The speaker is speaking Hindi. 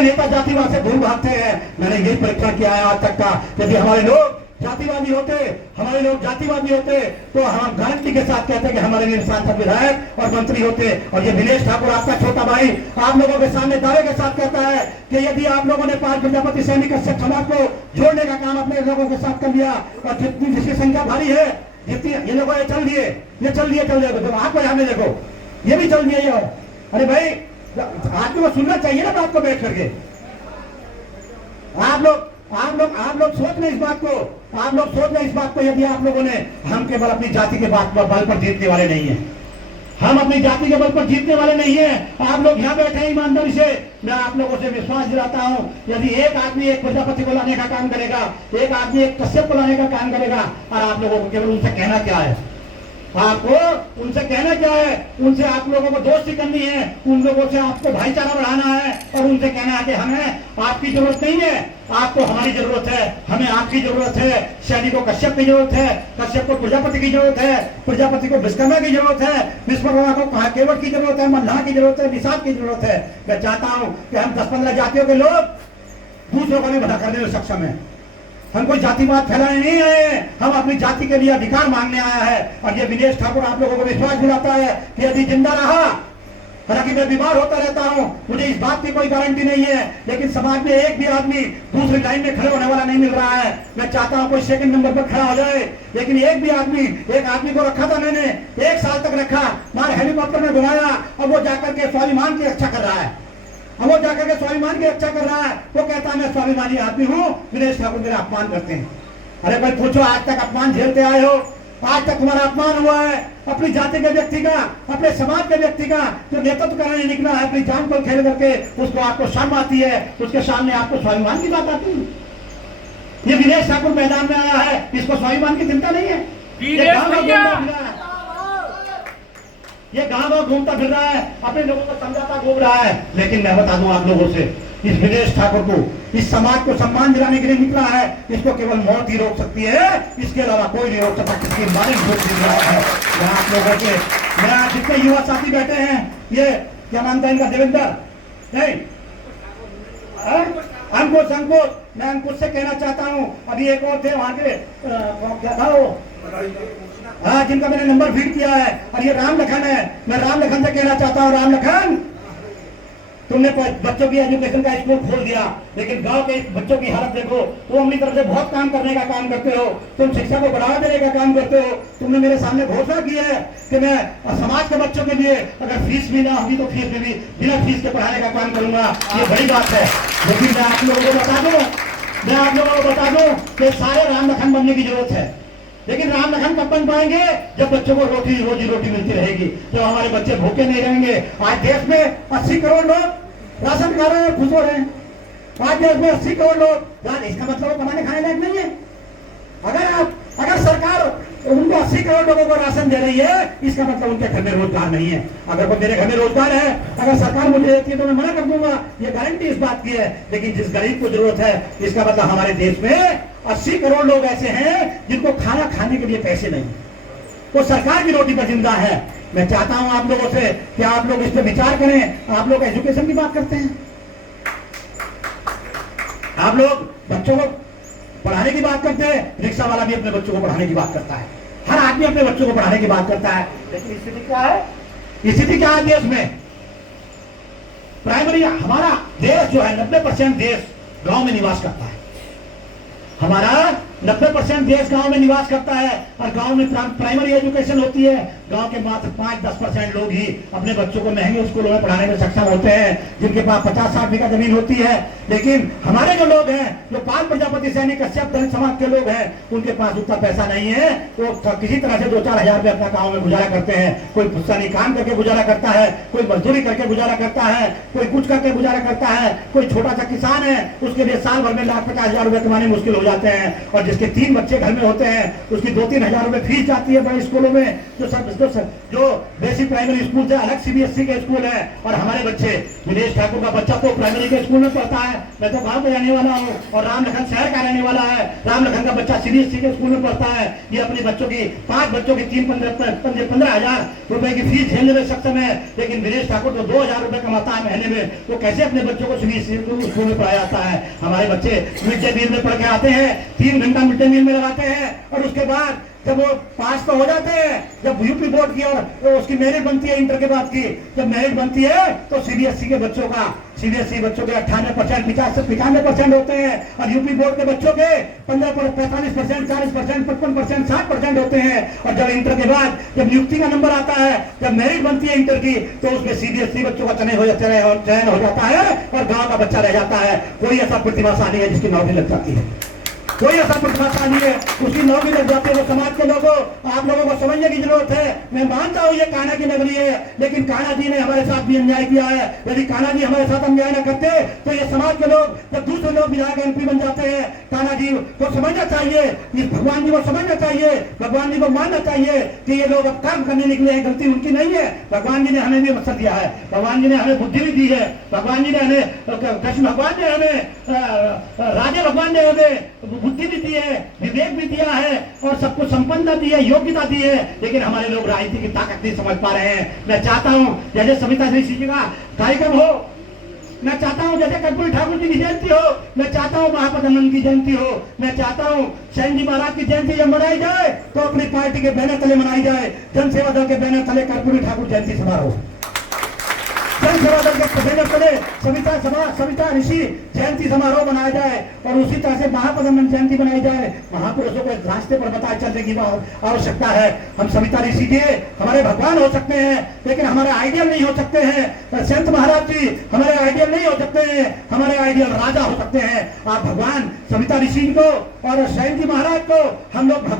हमारे नेता जातिवाद से दूर भागते हैं। मैंने यही परीक्षण किया है आज तक का। यदि हमारे लोग जातिवादी होते, हमारे लोग जातिवादी होते तो हम गारंटी के साथ कहते कि हमारे लिए सांसद, विधायक और मंत्री होते। और ये दिनेश ठाकुर आपका छोटा भाई आप लोगों के सामने दावे के साथ कहता है कि यदि आप लोगों ने 5 प्रजापति सैनिक कश्यप समाज को जोड़ने का काम अपने लोगों के साथ कर लिया और जितनी जिसकी संख्या भारी है, जितनी ये लोगों ये चल दिए तो आपको यहाँ देखो ये भी चल दिए। और अरे भाई आदमी को सुनना चाहिए ना बात को बैठ करके। आप लोग सोच लें इस बात को, आप लोग सोच लें इस बात को। यदि आप लोगों ने, हम केवल अपनी जाति के बल पर जीतने वाले नहीं है, हम अपनी जाति के बल पर जीतने वाले नहीं है। आप लोग यहाँ बैठे हैं ईमानदारी से, मैं आप लोगों से विश्वास दिलाता हूँ यदि एक आदमी एक प्रजापति को लाने का काम करेगा, एक आदमी एक कश्यप को लाने का काम करेगा, और आप लोगों को केवल उनसे कहना क्या है, आपको उनसे कहना क्या है, उनसे आप लोगों को दोस्ती करनी है, उन लोगों से आपको भाईचारा बढ़ाना है और उनसे कहना है कि हमें आपकी जरूरत नहीं है, आपको हमारी जरूरत है, हमें आपकी जरूरत है। सैनिक को कश्यप की जरूरत है, कश्यप को प्रजापति की जरूरत है, प्रजापति को विश्वकर्मा की जरूरत है, विश्वकर्मा को केवट की जरूरत है, मल्लाह की जरूरत है, निषाद की जरूरत है। मैं चाहता हूँ कि हम 10-15 जातियों के लोग दूसरों को भी भला करने में सक्षम है। हम कोई जातिवाद फैलाने नहीं आए हैं, हम अपनी जाति के लिए अधिकार मांगने आया है। और ये दिनेश ठाकुर आप लोगों को विश्वास दिलाता है कि यदि जिंदा रहा, हालांकि मैं बीमार होता रहता हूं, मुझे इस बात की कोई गारंटी नहीं है, लेकिन समाज में एक भी आदमी दूसरी लाइन में खड़े होने वाला नहीं मिल रहा है। मैं चाहता हूं कोई सेकंड नंबर पर खड़ा हो जाए, लेकिन एक आदमी को रखा था मैंने, 1 साल तक रखा, मार हेलीकॉप्टर में घुमाया और वो जाकर के स्वाभिमान की रक्षा कर रहा है। वो जाकर के स्वाभिमान की रक्षा कर रहा है, वो कहता है मैं स्वाभिमानी आदमी हूँ, दिनेश ठाकुर मेरा अपमान करते हैं। अरे भाई पूछो, आज तक अपमान झेलते आए हो, आज तक तुम्हारा अपमान हुआ है अपनी जाति के व्यक्ति का, अपने समाज के व्यक्ति का जो नेतृत्व करने निकला है, अपनी जान को खेल करके उसको आपको शर्म आती है, उसके सामने आपको स्वाभिमान की बात आती है। ये दिनेश ठाकुर मैदान में आया है, इसको स्वाभिमान की चिंता नहीं है, ये गाँव घूमता फिर रहा है, अपने लोगों को समझाता घूम रहा है। लेकिन मैं बता दूं आप लोगों से, इस दिनेश ठाकुर को, इस समाज को सम्मान दिलाने के लिए निकला है, इसको केवल मौत ही रोक सकती है, इसके अलावा कोई नहीं रोक सकता। किसकी मारे है मैं आप लोगों के, मैं जितने युवा साथी बैठे हैं, ये क्या मानता है इनका, देवेंद्र नहीं, अंकुश, मैं अंकुश से कहना चाहता हूँ, अभी एक और थे वहां के क्या था वो, हाँ, जिनका मैंने नंबर फीड किया है, और ये राम लखन है। मैं राम लखन से कहना चाहता हूँ, राम लखन तुमने बच्चों की एजुकेशन का स्कूल खोल दिया, लेकिन गांव के बच्चों की हालत देखो। तुम अपनी तरफ से बहुत काम करने का काम करते हो, तुम शिक्षा को बढ़ावा देने का काम करते हो। तुमने मेरे सामने घोषणा की है कि मैं समाज के बच्चों के लिए अगर फीस भी ना होगी तो फीस में भी बिना फीस के पढ़ाने का काम करूंगा। ये बड़ी बात है। लेकिन मैं आप लोगों को बता दूं कि सारे राम लखन बनने की जरूरत है, लेकिन राम लखन कब बन पाएंगे, जब बच्चों को रोजी रोटी मिलती रहेगी, जब हमारे बच्चे भूखे नहीं रहेंगे। आज देश में 80 करोड़ लोग राशन खा रहे हैं, खुश हो रहे हैं। आज देश में 80 करोड़ लोग, यार इसका मतलब वो कमाने खाने लायक नहीं है। अगर सरकार उनको 80 करोड़ लोगों को राशन दे रही है, इसका मतलब उनके घर में रोजगार नहीं है। अगर वो मेरे घर में रोजगार है, अगर सरकार मुझे देती है तो मैं मना कर दूंगा, ये गारंटी इस बात की है। लेकिन जिस गरीब को जरूरत है, इसका मतलब हमारे देश में 80 करोड़ लोग ऐसे हैं जिनको खाना खाने के लिए पैसे नहीं, वो सरकार की रोटी पर जिंदा है। मैं चाहता हूं आप लोगों से कि आप लोग इस पर विचार करें। आप लोग एजुकेशन की बात करते हैं, आप लोग बच्चों को पढ़ाने की बात करते हैं, रिक्शा वाला भी अपने बच्चों को पढ़ाने की बात करता है, हर आदमी अपने बच्चों को पढ़ाने की बात करता है। लेकिन स्थिति क्या है, स्थिति क्या है देश में? प्राइमरी, हमारा देश जो है 90% देश गांव में निवास करता है। हमारा 90% देश गांव में निवास करता है और गांव में प्राइमरी एजुकेशन होती है। गांव के मात्र 5-10% लोग ही अपने बच्चों को महंगे स्कूलों में पढ़ाने में सक्षम होते हैं, जिनके पास 50-60 बीघा जमीन होती है। लेकिन हमारे जो लोग हैं, जो 5 प्रजापति सैनिक कश्यप दलित समाज के लोग हैं, उनके पास उतना पैसा नहीं है। वो किसी तरह से 2-4 हजार रुपये अपना गाँव में गुजारा करते हैं। कोई पुस्तकानी काम करके गुजारा करता है, कोई मजदूरी करके गुजारा करता है, कोई कुछ करके गुजारा करता है, कोई छोटा सा किसान है, उसके लिए साल भर में 1,50,000 रुपये कमाने मुश्किल हो जाते हैं। और जिसके 3 बच्चे घर में होते हैं, उसकी 2-3 हजार रुपये फीस जाती है बड़े स्कूलों में, जो सब जो बेसिक प्राइमरी स्कूल से अलग सीबीएसई के स्कूल है, और हमारे बच्चे, विदेश ठाकुर का बच्चा तो प्राइमरी के स्कूल में पढ़ता है, मैं तो गांव में रहने वाला हूँ, और रामलखन शहर का रहने वाला है, रामलखन का बच्चा सीबीएसई के स्कूल में पढ़ता है। ये अपने बच्चों की 5 बच्चों की 15,000 रुपए की फीस झेलने में सक्षम है, लेकिन विदेश ठाकुर तो 2,000 रुपए कमाता है महीने में, तो कैसे अपने बच्चों को सीबीएसई स्कूल में पढ़ाया जाता है। हमारे बच्चे मिड डे मील में पढ़ के आते हैं, 3 घंटा मिड डे मील में लगाते हैं, और उसके बाद जब वो पास तो हो जाते हैं, जब यूपी बोर्ड की और तो उसकी मेरिट बनती है इंटर के बाद की, जब मेरिट बनती है तो सीबीएसई के बच्चों का, सीबीएसई बच्चों के 98%, 50 से 95% होते हैं, और यूपी बोर्ड के बच्चों के 45%, 40%, 55%, 60% होते हैं। और जब इंटर के बाद जब नियुक्ति का नंबर आता है, जब मेरिट बनती है इंटर की, तो उसमें सीबीएसई बच्चों का चयन हो जाता है, और गाँव का बच्चा रह जाता है। कोई ऐसा प्रतिभाशाली है जिसकी नौकरी लग जाती है, कोई ऐसा प्रतिभाशाली है उसकी नौकरी लग जाती है। वो समाज के लोगों, आप लोगों को समझने की जरूरत है। मैं मानता हूँ ये कान्हा की नगरी है, लेकिन कान्हा जी ने हमारे साथ भी अन्याय किया है। यदि कान्हा जी हमारे साथ अन्याय न करते तो ये समाज के लोग, जब दूसरे लोग विधायक एमपी बन जाते हैं, कान्हा जी को समझना चाहिए, इस भगवान जी को समझना चाहिए, भगवान जी को मानना चाहिए कि ये लोग अब काम करने निकले हैं, गलती उनकी नहीं है। भगवान जी ने हमें भी मकसद दिया है, भगवान जी ने हमें बुद्धि भी दी है, भगवान जी ने हमें, कृष्ण भगवान ने हमें, राजा भगवान ने हमें बुद्धि भी दी है, विवेक भी दिया है, और सबको संपन्नता दी है, योग्यता दी है, लेकिन हमारे लोग राजनीति की ताकत नहीं समझ पा रहे हैं। मैं चाहता हूं जैसे सविता श्री जी का कार्यक्रम हो, मैं चाहता हूं जैसे कर्पूरी ठाकुर जी की जयंती हो, मैं चाहता हूं महापदानंद की जयंती हो, मैं चाहता हूं सैन जी महाराज की जयंती जब मनाई जाए तो अपनी पार्टी के बैनर तले मनाई जाए, जन सेवा दल के बैनर तले कर्पूरी ठाकुर जयंती समारोह, जन सेवा दल के बैनर तले सविता ऋषि जयंती समारोह मनाया जाए, और उसी तरह से महापदानंद जयंती बनाई जाए। महापुरुषों को रास्ते पर बताए चलने की आवश्यकता है। हम सविता ऋषि जी हमारे भगवान हो सकते हैं, लेकिन हमारे आइडियल नहीं हो सकते हैं। संत महाराज जी हमारे आइडियल नहीं हो सकते हैं, हमारे आइडियल राजा हो सकते हैं। आप भगवान सविता ऋषि को और सैन जी महाराज को हम लोग भगवान